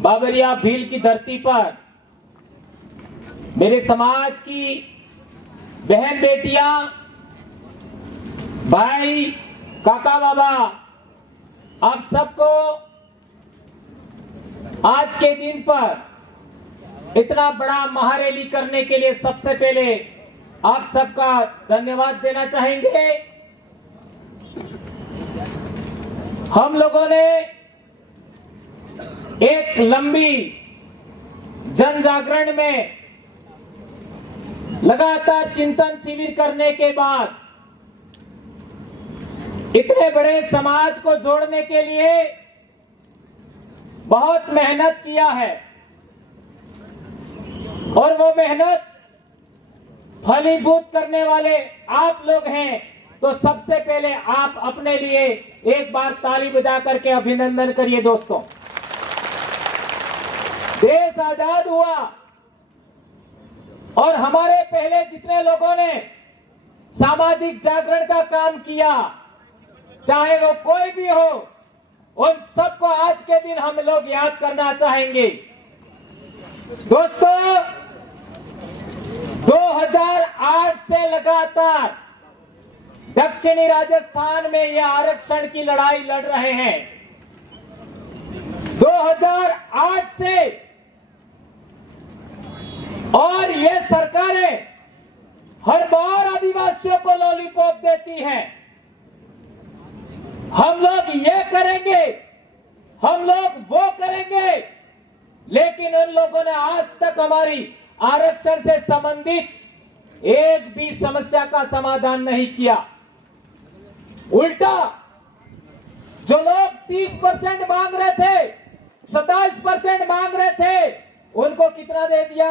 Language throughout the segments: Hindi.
बाबरिया भील की धरती पर मेरे समाज की बहन बेटियां, भाई, काका बाबा, आप सबको आज के दिन पर इतना बड़ा महारैली करने के लिए सबसे पहले आप सबका धन्यवाद देना चाहेंगे। हम लोगों ने एक लंबी जन जागरण में लगातार चिंतन शिविर करने के बाद इतने बड़े समाज को जोड़ने के लिए बहुत मेहनत किया है और वो मेहनत फलीभूत करने वाले आप लोग हैं। तो सबसे पहले आप अपने लिए एक बार ताली बजा करके अभिनंदन करिए। दोस्तों, देश आजाद हुआ और हमारे पहले जितने लोगों ने सामाजिक जागरण का काम किया, चाहे वो कोई भी हो, उन सबको आज के दिन हम लोग याद करना चाहेंगे। दोस्तों, 2008 से लगातार दक्षिणी राजस्थान में यह आरक्षण की लड़ाई लड़ रहे हैं। 2008 से और ये सरकारें हर बार आदिवासियों को लॉलीपॉप देती हैं। हम लोग ये करेंगे, हम लोग वो करेंगे, लेकिन उन लोगों ने आज तक हमारी आरक्षण से संबंधित एक भी समस्या का समाधान नहीं किया। उल्टा जो लोग 30% मांग रहे थे, 27% मांग रहे थे, उनको कितना दे दिया?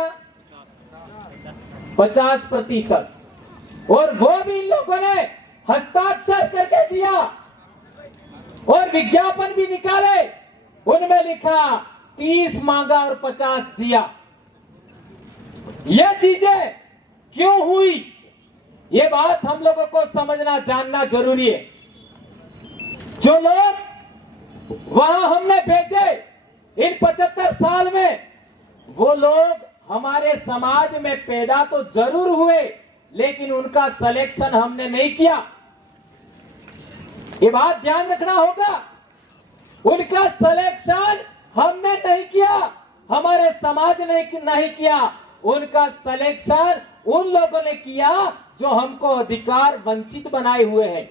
50%। और वो भी इन लोगों ने हस्ताक्षर करके दिया और विज्ञापन भी निकाले, उनमें लिखा 30 मांगा और 50 दिया। ये चीजें क्यों हुई, ये बात हम लोगों को समझना जानना जरूरी है। जो लोग वहां हमने भेजे इन 75 साल में, वो लोग हमारे समाज में पैदा तो जरूर हुए, लेकिन उनका सिलेक्शन हमने नहीं किया। ये बात ध्यान रखना होगा। उनका सिलेक्शन हमने नहीं किया, हमारे समाज ने नहीं किया। उनका सिलेक्शन उन लोगों ने किया जो हमको अधिकार वंचित बनाए हुए हैं,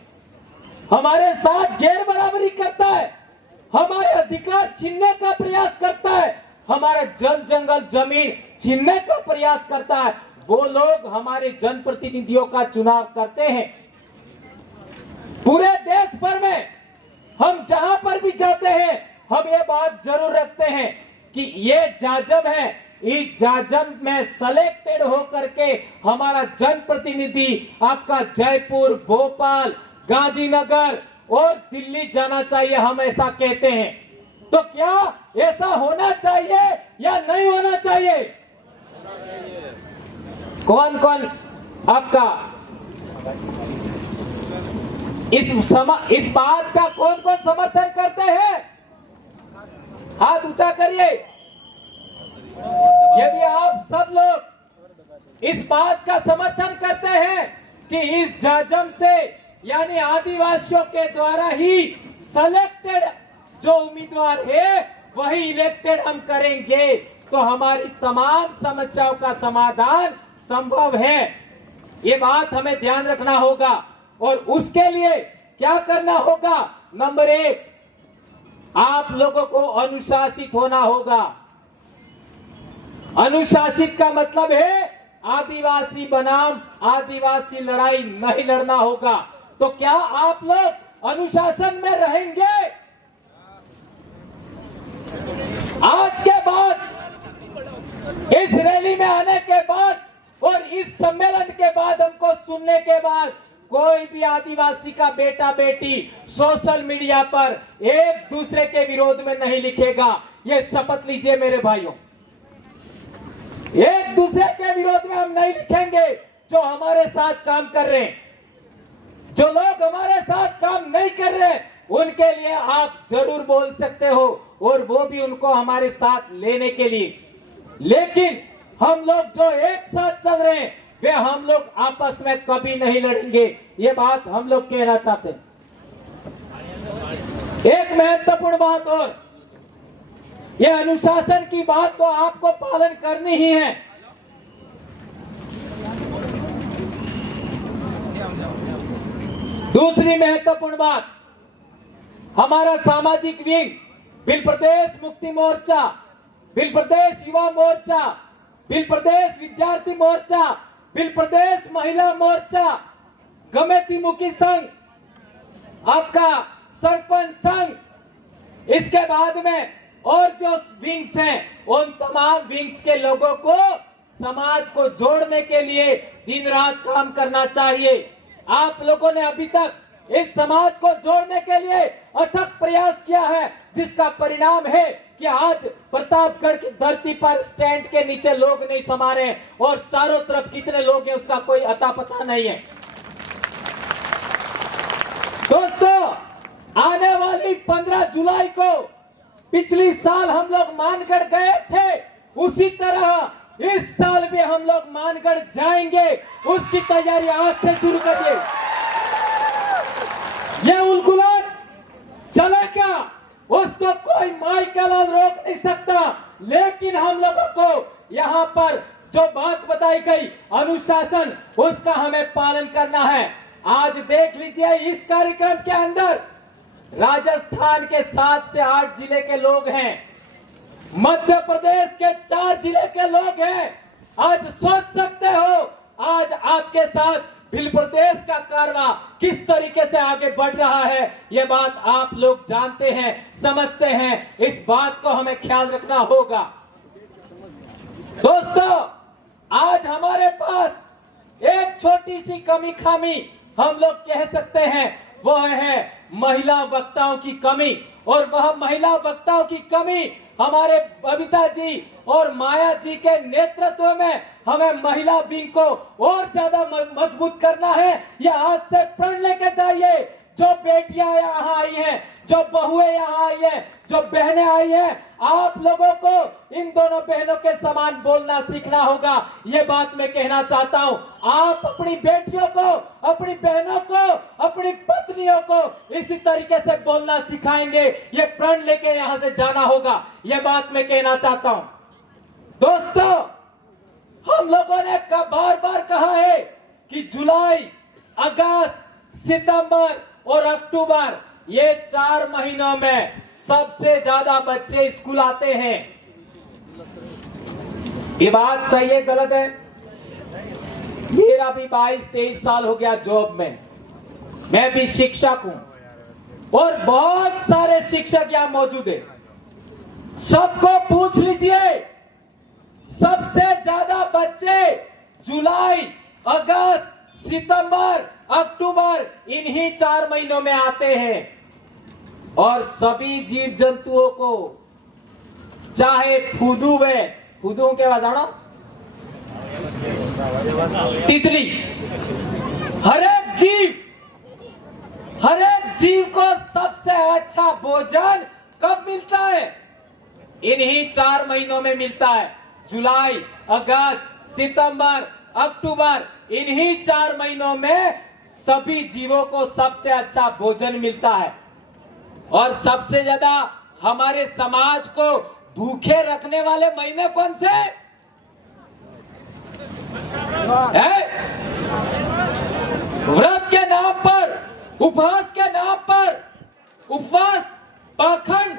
हमारे साथ गैर बराबरी करता है, हमारे अधिकार छीनने का प्रयास करता है, हमारे जल जंगल जमीन छीनने का प्रयास करता है। वो लोग हमारे जनप्रतिनिधियों का चुनाव करते हैं। पूरे देश भर में हम जहां पर भी जाते हैं, हम ये बात जरूर रखते हैं कि ये जाजम है, इस जाजम में सेलेक्टेड होकर के हमारा जनप्रतिनिधि आपका जयपुर, भोपाल, गांधीनगर और दिल्ली जाना चाहिए। हम ऐसा कहते हैं। तो क्या ऐसा होना चाहिए या नहीं होना चाहिए? कौन कौन आपका इस बात का कौन कौन समर्थन करते हैं? हाथ ऊंचा करिए। यदि आप सब लोग इस बात का समर्थन करते हैं कि इस जाजम से यानी आदिवासियों के द्वारा ही सिलेक्टेड जो उम्मीदवार है वही इलेक्टेड हम करेंगे, तो हमारी तमाम समस्याओं का समाधान संभव है। ये बात हमें ध्यान रखना होगा। और उसके लिए क्या करना होगा? नंबर 1, आप लोगों को अनुशासित होना होगा। अनुशासित का मतलब है आदिवासी बनाम आदिवासी लड़ाई नहीं लड़ना होगा। तो क्या आप लोग अनुशासन में रहेंगे? आज के बाद, इस रैली में आने के बाद और इस सम्मेलन के बाद, हमको सुनने के बाद कोई भी आदिवासी का बेटा बेटी सोशल मीडिया पर एक दूसरे के विरोध में नहीं लिखेगा। ये शपथ लीजिए मेरे भाइयों, एक दूसरे के विरोध में हम नहीं लिखेंगे। जो हमारे साथ काम कर रहे हैं, जो लोग हमारे साथ काम नहीं कर रहे, उनके लिए आप जरूर बोल सकते हो और वो भी उनको हमारे साथ लेने के लिए। लेकिन हम लोग जो एक साथ चल रहे हैं वे हम लोग आपस में कभी नहीं लड़ेंगे, ये बात हम लोग कहना चाहते हैं। एक महत्वपूर्ण बात और, ये अनुशासन की बात तो आपको पालन करनी ही है। दूसरी महत्वपूर्ण बात, हमारा सामाजिक विंग भिल प्रदेश मुक्ति मोर्चा, भिल प्रदेश युवा मोर्चा, भिल प्रदेश विद्यार्थी मोर्चा, भिल प्रदेश महिला मोर्चा, गमेती मुखी संघ, आपका सरपंच संघ, इसके बाद में और जो विंग्स हैं उन तमाम विंग्स के लोगों को समाज को जोड़ने के लिए दिन रात काम करना चाहिए। आप लोगों ने अभी तक इस समाज को जोड़ने के लिए अथक प्रयास किया है, जिसका परिणाम है कि आज प्रतापगढ़ की धरती पर स्टैंड के नीचे लोग नहीं समा रहे और चारों तरफ कितने लोग हैं उसका कोई अता पता नहीं है। दोस्तों, आने वाली 15 जुलाई को पिछली साल हम लोग मानगढ़ गए थे, उसी तरह इस साल भी हम लोग मानगढ़ जाएंगे। उसकी तैयारी आज से शुरू करिए। ये उलगुलान चलेगा, उसको कोई माइकल रोक नहीं सकता। लेकिन हम लोगों को यहाँ पर जो बात बताई गई अनुशासन, उसका हमें पालन करना है। आज देख लीजिए, इस कार्यक्रम के अंदर राजस्थान के 7 से 8 जिले के लोग हैं, मध्य प्रदेश के 4 जिले के लोग हैं। आज सोच सकते हो आज आपके साथ भिल प्रदेश का कारवां किस तरीके से आगे बढ़ रहा है। यह बात आप लोग जानते हैं, समझते हैं, इस बात को हमें ख्याल रखना होगा। दोस्तों, आज हमारे पास एक छोटी सी कमी खामी हम लोग कह सकते हैं, वो है महिला वक्ताओं की कमी। और वह महिला वक्ताओं की कमी हमारे बबीता जी और माया जी के नेतृत्व में हमें महिला विंग को और ज्यादा मजबूत करना है। यह आज से प्रण लेके चाहिए। जो बेटियां यहाँ आई हैं, जो बहुएं यहाँ आई हैं, जो बहनें आई हैं, आप लोगों को इन दोनों बहनों के समान बोलना सीखना होगा। ये बात मैं कहना चाहता हूँ। आप अपनी बेटियों को, अपनी बहनों को, अपनी पत्नियों को इसी तरीके से बोलना सिखाएंगे। ये प्रण लेके यहाँ से जाना होगा, ये बात मैं कहना चाहता हूँ। दोस्तों, हम लोगों ने बार बार कहा है कि जुलाई, अगस्त, सितंबर और अक्टूबर, ये 4 महीनों में सबसे ज्यादा बच्चे स्कूल आते हैं। ये बात सही है गलत है? मेरा भी 22-23 साल हो गया जॉब में, मैं भी शिक्षक हूं और बहुत सारे शिक्षक यहां मौजूद है। सबको पूछ लीजिए, सबसे ज्यादा बच्चे जुलाई, अगस्त, सितंबर, अक्टूबर, इन्हीं 4 महीनों में आते हैं। और सभी जीव जंतुओं को, चाहे फूदू है, फूदू के बाद जानो, तितली, हर एक जीव को सबसे अच्छा भोजन कब मिलता है? इन्हीं 4 महीनों में मिलता है। जुलाई, अगस्त, सितंबर, अक्टूबर, इन्हीं 4 महीनों में सभी जीवों को सबसे अच्छा भोजन मिलता है। और सबसे ज्यादा हमारे समाज को भूखे रखने वाले महीने कौन से हैं? व्रत के नाम पर, उपवास के नाम पर, उपवास, पाखंड,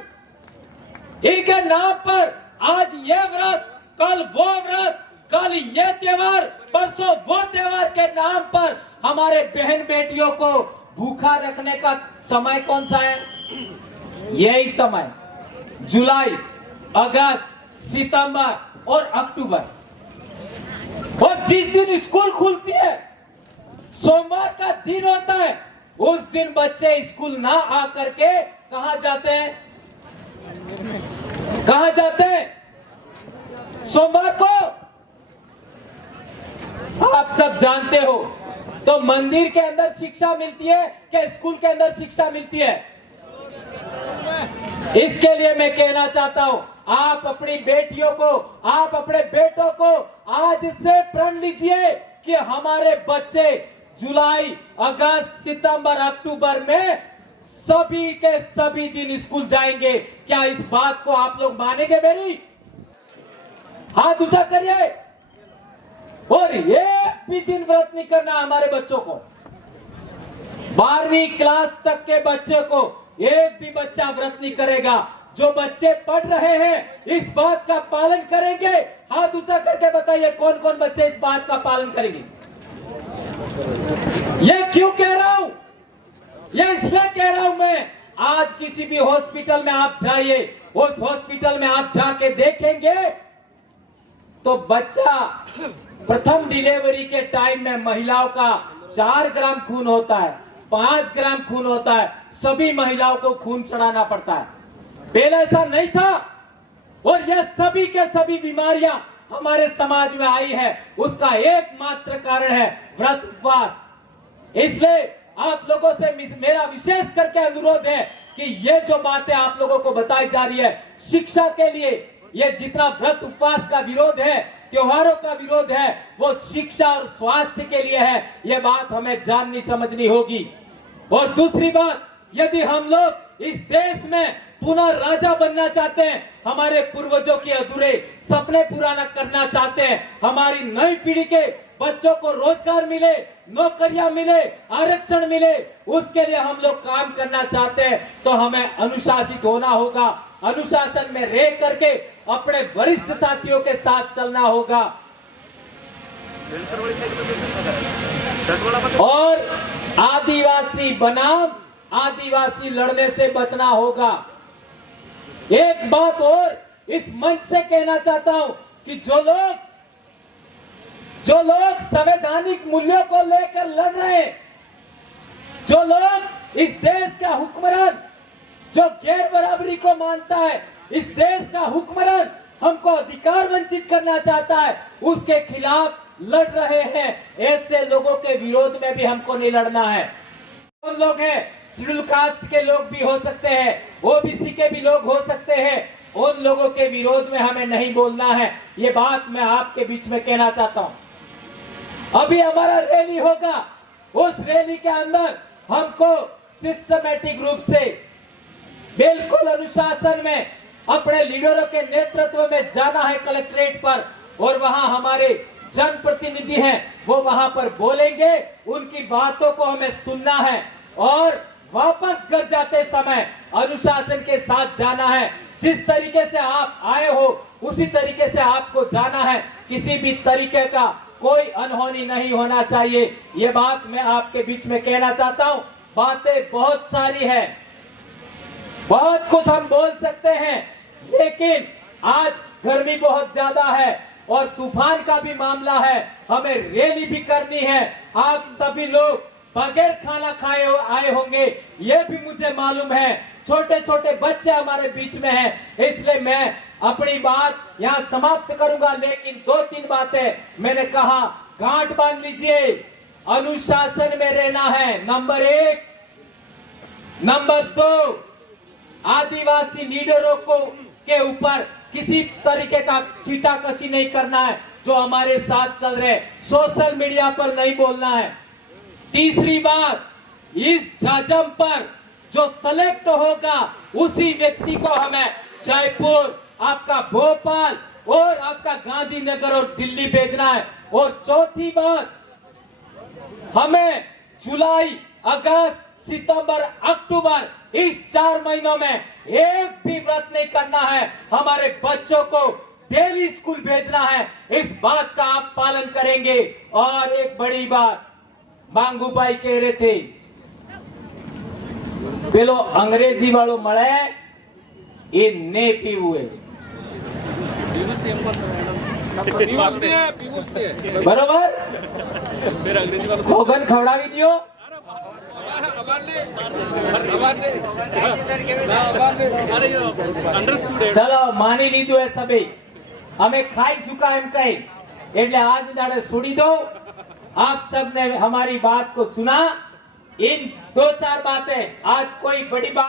इनके नाम पर आज ये व्रत, कल वो व्रत, कल ये त्योहार, परसों वो त्योहार के नाम पर हमारे बहन बेटियों को भूखा रखने का समय कौन सा है? यही समय, जुलाई, अगस्त, सितंबर और अक्टूबर। और जिस दिन स्कूल खुलती है, सोमवार का दिन होता है, उस दिन बच्चे स्कूल ना आकर के कहां जाते हैं? कहां जाते हैं? सोमवार को आप सब जानते हो। तो मंदिर के अंदर शिक्षा मिलती है कि स्कूल के अंदर शिक्षा मिलती है? इसके लिए मैं कहना चाहता हूं, आप अपनी बेटियों को, आप अपने बेटों को आज से प्रण लीजिए कि हमारे बच्चे जुलाई, अगस्त, सितंबर, अक्टूबर में सभी के सभी दिन स्कूल जाएंगे। क्या इस बात को आप लोग मानेंगे? मेरी हाथ ऊंचा करिए। और एक भी दिन व्रत नहीं करना हमारे बच्चों को। 12वीं क्लास तक के बच्चे को एक भी बच्चा व्रत नहीं करेगा। जो बच्चे पढ़ रहे हैं इस बात का पालन करेंगे। हाथ ऊंचा करके बताइए कौन कौन बच्चे इस बात का पालन करेंगे। ये क्यों कह रहा हूं? ये इसलिए कह रहा हूं मैं, आज किसी भी हॉस्पिटल में आप जाइए, उस हॉस्पिटल में आप जाके देखेंगे तो बच्चा प्रथम डिलीवरी के टाइम में महिलाओं का 4 ग्राम खून होता है, 5 ग्राम खून होता है। सभी महिलाओं को खून चढ़ाना पड़ता है। पहले ऐसा नहीं था। और यह सभी के सभी बीमारियां हमारे समाज में आई है, उसका एकमात्र कारण है व्रत उपवास। इसलिए आप लोगों से मेरा विशेष करके अनुरोध है कि ये जो बातें आप लोगों को बताई जा रही है शिक्षा के लिए, ये जितना व्रत उपवास का विरोध है, त्योहारों का विरोध है, वो शिक्षा और स्वास्थ्य के लिए है। ये बात हमें जाननी समझनी होगी। और दूसरी बात, यदि हम लोग इस देश में पुनः राजा बनना चाहते हैं, हमारे पूर्वजों के अधूरे सपने पूरा करना चाहते हैं, हमारी नई पीढ़ी के बच्चों को रोजगार मिले, नौकरियां मिले, आरक्षण मिले, उसके लिए हम लोग काम करना चाहते हैं तो हमें अनुशासित होना होगा। अनुशासन में रह करके अपने वरिष्ठ साथियों के साथ चलना होगा। और आदिवासी बनाम आदिवासी लड़ने से बचना होगा। एक बात और इस मंच से कहना चाहता हूं कि जो लोग संवैधानिक मूल्यों को लेकर लड़ रहे हैं, जो लोग इस देश का हुक्मरान, जो गैर बराबरी को मानता है, इस देश का हुक्मरान हमको अधिकार वंचित करना चाहता है, उसके खिलाफ लड़ रहे हैं। ऐसे लोगों के विरोध में भी हमको नहीं लड़ना है। कौन लोग हैं? शेड्यूल कास्ट के लोग भी हो सकते हैं, ओबीसी के भी लोग हो सकते हैं। उन लोगों के विरोध में हमें नहीं बोलना है। ये बात मैं आपके बीच में कहना चाहता हूं। अभी हमारा रैली होगा, उस रैली के अंदर हमको सिस्टमैटिक रूप से बिल्कुल अनुशासन में अपने लीडरों के नेतृत्व में जाना है कलेक्ट्रेट पर, और वहां हमारे जनप्रतिनिधि हैं, वो वहां पर बोलेंगे, उनकी बातों को हमें सुनना है और वापस घर जाते समय अनुशासन के साथ जाना है। जिस तरीके से आप आए हो उसी तरीके से आपको जाना है। किसी भी तरीके का कोई अनहोनी नहीं होना चाहिए। ये बात मैं आपके बीच में कहना चाहता हूं। बातें बहुत सारी है, बहुत कुछ हम बोल सकते हैं, लेकिन आज गर्मी बहुत ज्यादा है और तूफान का भी मामला है। हमें रैली भी करनी है। आप सभी लोग बगैर खाना खाए आए होंगे, ये भी मुझे मालूम है। छोटे छोटे बच्चे हमारे बीच में हैं, इसलिए मैं अपनी बात यहाँ समाप्त करूंगा। लेकिन 2-3 बातें मैंने कहा, गांठ बांध लीजिए, अनुशासन में रहना है, नंबर 1। नंबर 2, आदिवासी लीडरों को के ऊपर किसी तरीके का छीटाकशी नहीं करना है। जो हमारे साथ चल रहे, सोशल मीडिया पर नहीं बोलना है। तीसरी बात, इस जजम पर जो सेलेक्ट होगा उसी व्यक्ति को हमें जयपुर, आपका भोपाल और आपका गांधीनगर और दिल्ली भेजना है। और चौथी बात, हमें जुलाई, अगस्त, सितंबर, अक्टूबर इस 4 महीनों में एक भी व्रत नहीं करना है। हमारे बच्चों को डेली स्कूल भेजना है। इस बात का आप पालन करेंगे। और एक बड़ी बात, बांगू भाई कह रहे थे, पेलो अंग्रेजी वालों मळे ये ने पीवुए, बरोबर? खोगन खवडावी दियो। चलो मानी लीधु है सभी, हमें खाई सुखा एम कही એટલે आज दाड़े छोड़ी दो। आप सब ने हमारी बात को सुना। इन 2-4 बातें, आज कोई बड़ी बात